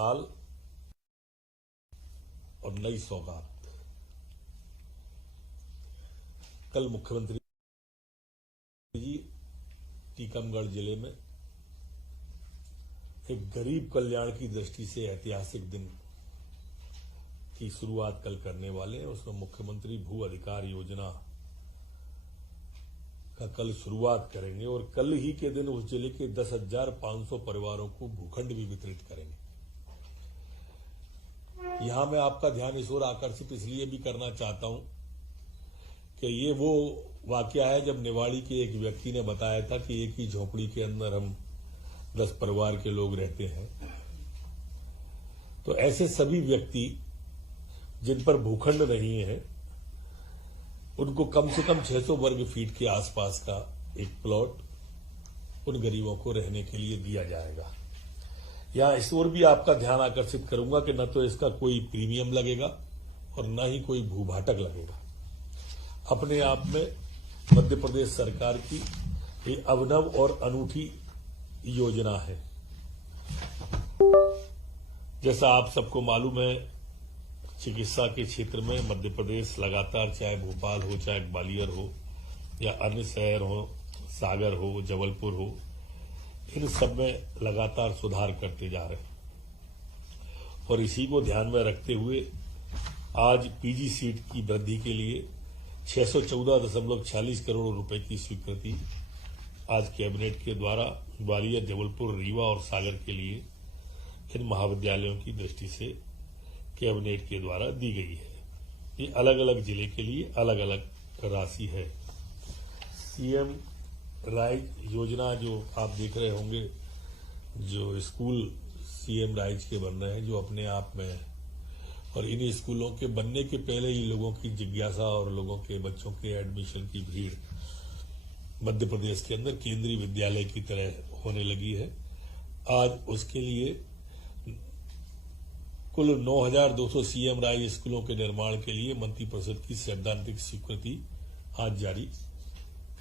साल और नई सौगात। कल मुख्यमंत्री जी टीकमगढ़ जिले में एक गरीब कल्याण की दृष्टि से ऐतिहासिक दिन की शुरुआत कल करने वाले हैं। उसमें मुख्यमंत्री भू अधिकार योजना का कल शुरुआत करेंगे और कल ही के दिन उस जिले के 10,500 परिवारों को भूखंड भी वितरित करेंगे। यहां मैं आपका ध्यान इस ओर आकर्षित इसलिए भी करना चाहता हूं कि ये वो वाकया है जब निवाड़ी के एक व्यक्ति ने बताया था कि एक ही झोपड़ी के अंदर हम 10 परिवार के लोग रहते हैं। तो ऐसे सभी व्यक्ति जिन पर भूखंड नहीं है उनको कम से कम 600 वर्ग फीट के आसपास का एक प्लॉट उन गरीबों को रहने के लिए दिया जाएगा। यहां इस ओर भी आपका ध्यान आकर्षित करूंगा कि न तो इसका कोई प्रीमियम लगेगा और न ही कोई भूभाटक लगेगा। अपने आप में मध्य प्रदेश सरकार की ये अभिनव और अनूठी योजना है। जैसा आप सबको मालूम है, चिकित्सा के क्षेत्र में मध्य प्रदेश लगातार, चाहे भोपाल हो, चाहे ग्वालियर हो या अन्य शहर हो, सागर हो, जबलपुर हो, इन सब में लगातार सुधार करते जा रहे हैं। और इसी को ध्यान में रखते हुए आज पीजी सीट की वृद्धि के लिए 614.46 करोड़ रुपए की स्वीकृति आज कैबिनेट के द्वारा ग्वालियर, जबलपुर, रीवा और सागर के लिए इन महाविद्यालयों की दृष्टि से कैबिनेट के द्वारा दी गई है। ये अलग अलग जिले के लिए अलग अलग राशि है। सीएम राइज योजना जो आप देख रहे होंगे, जो स्कूल सीएम राइज के बन रहे हैं, जो अपने आप में, और इन स्कूलों के बनने के पहले ही लोगों की जिज्ञासा और लोगों के बच्चों के एडमिशन की भीड़ मध्य प्रदेश के अंदर केंद्रीय विद्यालय की तरह होने लगी है। आज उसके लिए कुल 9,200 सीएम राइज स्कूलों के निर्माण के लिए मंत्रिपरिषद की सैद्धांतिक स्वीकृति आज जारी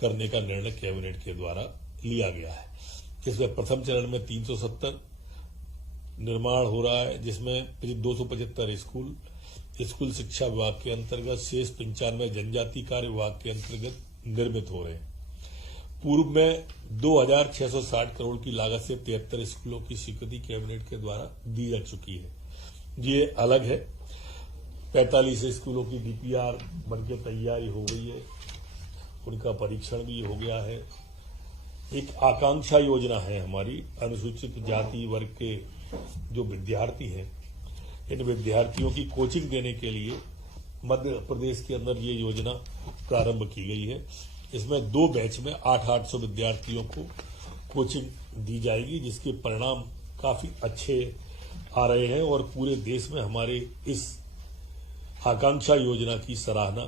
करने का निर्णय कैबिनेट के द्वारा लिया गया है। इसमें प्रथम चरण में 370 निर्माण हो रहा है, जिसमें 275 स्कूल शिक्षा विभाग के अंतर्गत, शेष 95 जनजाति कार्य विभाग के अंतर्गत निर्मित हो रहे हैं। पूर्व में 2,660 करोड़ की लागत से 73 स्कूलों की स्वीकृति कैबिनेट के द्वारा दी जा चुकी है। ये अलग है। 45 स्कूलों की डीपीआर बनके तैयारी हो गई है, उनका परीक्षण भी हो गया है। एक आकांक्षा योजना है हमारी, अनुसूचित जाति वर्ग के जो विद्यार्थी हैं, इन विद्यार्थियों की कोचिंग देने के लिए मध्य प्रदेश के अंदर ये योजना प्रारंभ की गई है। इसमें 2 बैच में 800 विद्यार्थियों को कोचिंग दी जाएगी, जिसके परिणाम काफी अच्छे आ रहे हैं और पूरे देश में हमारे इस आकांक्षा योजना की सराहना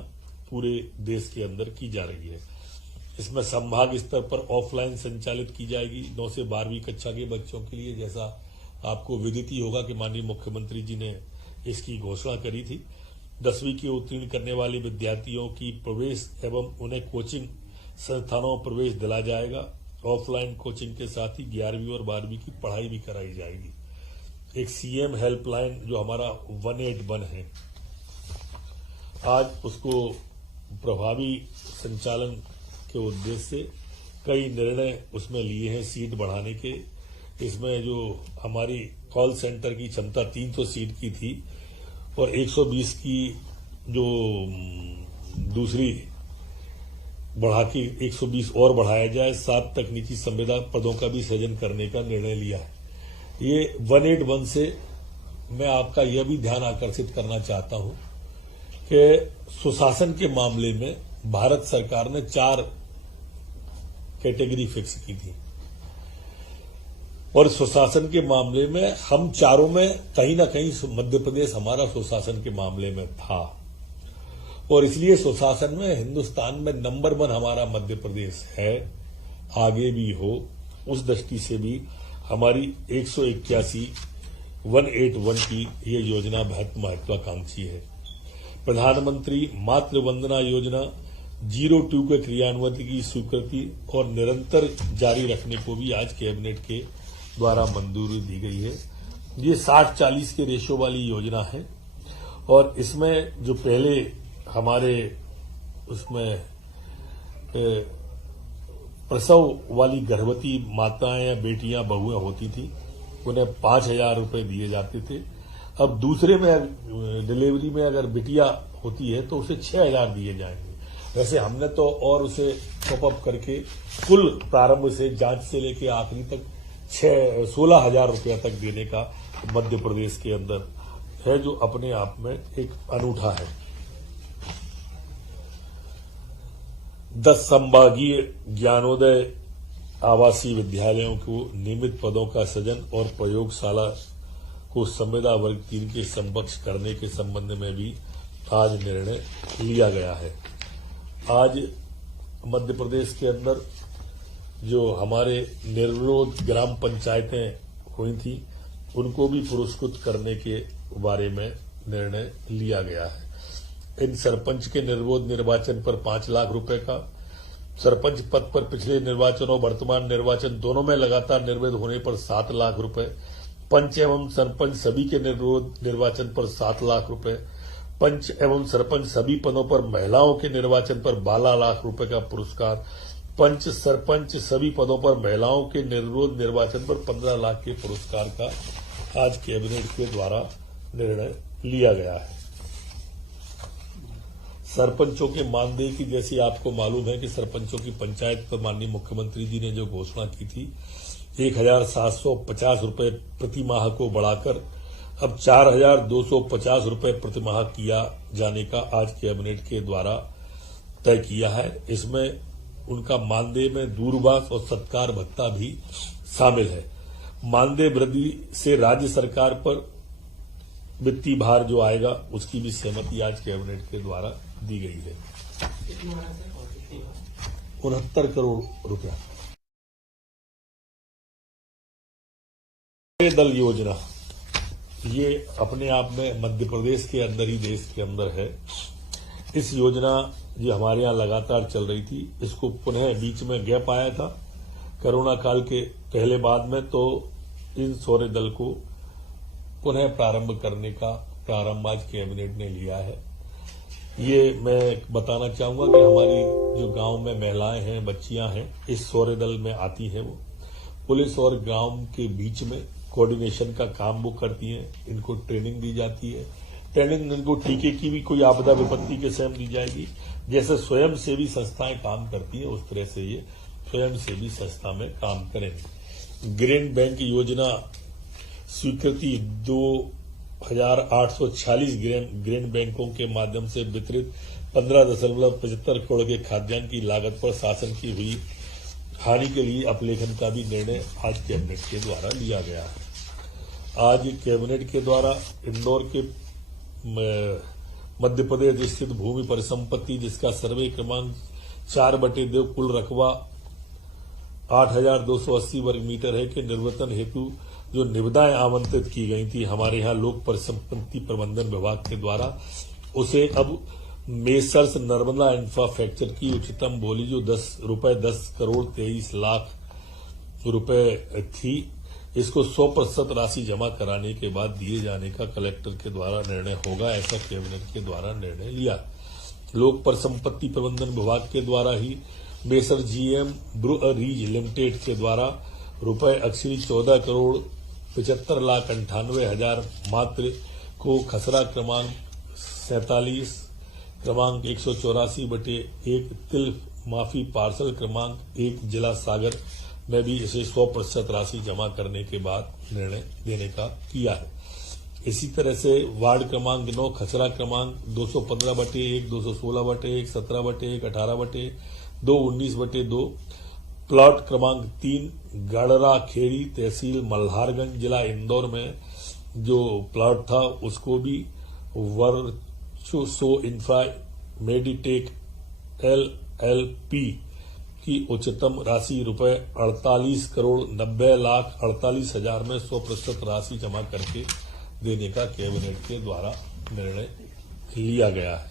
पूरे देश के अंदर की जा रही है। इसमें संभाग स्तर पर ऑफलाइन संचालित की जाएगी 9 से 12वीं कक्षा के बच्चों के लिए। जैसा आपको विदित ही होगा कि माननीय मुख्यमंत्री जी ने इसकी घोषणा करी थी। 10वीं की उत्तीर्ण करने वाले विद्यार्थियों की प्रवेश एवं उन्हें कोचिंग संस्थानों में प्रवेश दिलाया जाएगा। ऑफलाइन कोचिंग के साथ ही 11वीं और 12वीं की पढ़ाई भी कराई जाएगी। एक सीएम हेल्पलाइन जो हमारा 181 है, आज उसको प्रभावी संचालन के उद्देश्य से कई निर्णय उसमें लिए हैं सीट बढ़ाने के। इसमें जो हमारी कॉल सेंटर की क्षमता 300 सीट की थी और 120 की जो दूसरी बढ़ा के 120 और बढ़ाया जाए। 7 तकनीकी संविदा पदों का भी सृजन करने का निर्णय लिया है। ये 181 से मैं आपका यह भी ध्यान आकर्षित करना चाहता हूं कि सुशासन के मामले में भारत सरकार ने 4 कैटेगरी फिक्स की थी और सुशासन के मामले में हम चारों में कहीं ना कहीं मध्य प्रदेश हमारा सुशासन के मामले में था और इसलिए सुशासन में हिंदुस्तान में नंबर 1 हमारा मध्य प्रदेश है, आगे भी हो। उस दृष्टि से भी हमारी 181 की ये योजना बहुत महत्वाकांक्षी है। प्रधानमंत्री मातृ वंदना योजना 02 के क्रियान्वयन की स्वीकृति और निरंतर जारी रखने को भी आज कैबिनेट के द्वारा मंजूरी दी गई है। ये 60-40 के रेशो वाली योजना है और इसमें जो पहले हमारे उसमें प्रसव वाली गर्भवती माताएं या बेटियां बहुएं होती थी उन्हें 5,000 रुपए दिए जाते थे। अब दूसरे में डिलीवरी में अगर बिटिया होती है तो उसे 6,000 दिए जाएंगे। वैसे हमने तो और उसे टॉपअप करके कुल प्रारंभ से जांच से लेकर आखिरी तक 16,000 रुपया तक देने का मध्य प्रदेश के अंदर है, जो अपने आप में एक अनूठा है। 10 संभागीय ज्ञानोदय आवासीय विद्यालयों को नियमित पदों का सृजन और प्रयोगशाला को संविदा वर्ग 3 के समकक्ष करने के संबंध में भी आज निर्णय लिया गया है। आज मध्य प्रदेश के अंदर जो हमारे निर्विरोध ग्राम पंचायतें हुई थी उनको भी पुरस्कृत करने के बारे में निर्णय लिया गया है। इन सरपंच के निर्विरोध निर्वाचन पर 5 लाख रुपए का, सरपंच पद पर पिछले निर्वाचन और वर्तमान निर्वाचन दोनों में लगातार निर्विरोध होने पर 7 लाख रुपए, पंच एवं सरपंच सभी के निर्विरोध निर्वाचन पर 7 लाख रुपए, पंच एवं सरपंच सभी पदों पर महिलाओं के निर्वाचन पर 12 लाख रुपए का पुरस्कार, पंच सरपंच सभी पदों पर महिलाओं के निर्विरोध निर्वाचन पर 15 लाख के पुरस्कार का आज कैबिनेट के द्वारा निर्णय लिया गया है। सरपंचों के मानदेय की, जैसी आपको मालूम है कि सरपंचों की पंचायत पर माननीय मुख्यमंत्री जी ने जो घोषणा की थी 1,750 रुपए प्रति माह को बढ़ाकर अब 4,250 रुपए प्रति माह किया जाने का आज कैबिनेट के द्वारा तय किया है। इसमें उनका मानदेय में दूरभाष और सत्कार भत्ता भी शामिल है। मानदेय वृद्धि से राज्य सरकार पर वित्तीय भार जो आएगा उसकी भी सहमति आज कैबिनेट के द्वारा दी गई है। 69 करोड़ रुपया। दल योजना ये अपने आप में मध्य प्रदेश के अंदर ही देश के अंदर है। इस योजना जो हमारे यहाँ लगातार चल रही थी, इसको पुनः बीच में गैप आया था कोरोना काल के पहले बाद में, तो इन सौर्य दल को पुनः प्रारंभ करने का प्रारंभ आज कैबिनेट ने लिया है। ये मैं बताना चाहूंगा कि हमारी जो गांव में महिलाएं हैं, बच्चियां हैं, इस सौर्य दल में आती हैं। वो पुलिस और गांव के बीच में कोऑर्डिनेशन का काम वो करती हैं। इनको ट्रेनिंग दी जाती है। ट्रेनिंग इनको टीके की भी कोई आपदा विपत्ति के समय दी जाएगी। जैसे स्वयं सेवी संस्थाएं काम करती हैं उस तरह से ये स्वयं सेवी संस्था में काम करेंगे। ग्रेन बैंक योजना स्वीकृति 2,846 ग्रेन बैंकों के माध्यम से वितरित 15.75 करोड़ के खाद्यान्न की लागत पर शासन की हुई हानि के लिए अपलेखन का भी निर्णय आज कैबिनेट के द्वारा लिया गया है। आज कैबिनेट के द्वारा इंदौर के मध्य प्रदेश स्थित भूमि परिसंपत्ति, जिसका सर्वे क्रमांक 4/2 कुल रकबा 8,280 वर्ग मीटर है, के निर्वर्तन हेतु जो निविदाएं आमंत्रित की गई थी हमारे यहाँ लोक परिसंपत्ति प्रबंधन विभाग के द्वारा, उसे अब मेसर्स नर्मदा इंफ्रास्ट्रक्चर की उच्चतम बोली जो 10 करोड़ 23 लाख रुपए थी, इसको 100% राशि जमा कराने के बाद दिए जाने का कलेक्टर के द्वारा निर्णय होगा। ऐसा कैबिनेट के द्वारा निर्णय लिया। लोक परिसंपत्ति प्रबंधन विभाग के द्वारा ही मेसर GM ब्रूअरीज लिमिटेड के द्वारा रुपए अक्षरी 14 करोड़ 75 लाख 98 हजार मात्र को खसरा क्रमांक 47 क्रमांक 184/1 तिल माफी पार्सल क्रमांक 1 जिला सागर में भी इसे 100% राशि जमा करने के बाद निर्णय देने का किया है। इसी तरह से वार्ड क्रमांक 9 खसरा क्रमांक 215/1 216/1 17/1 18/1 19/2 प्लॉट क्रमांक 3 गड़रा खेड़ी तहसील मल्हारगंज जिला इंदौर में जो प्लॉट था उसको भी वर्चुसो इंफ्रा मेडिटेक LLP की उच्चतम राशि रुपए 48 करोड़ 90 लाख 48 हजार में 100% राशि जमा करके देने का कैबिनेट के द्वारा निर्णय लिया गया है।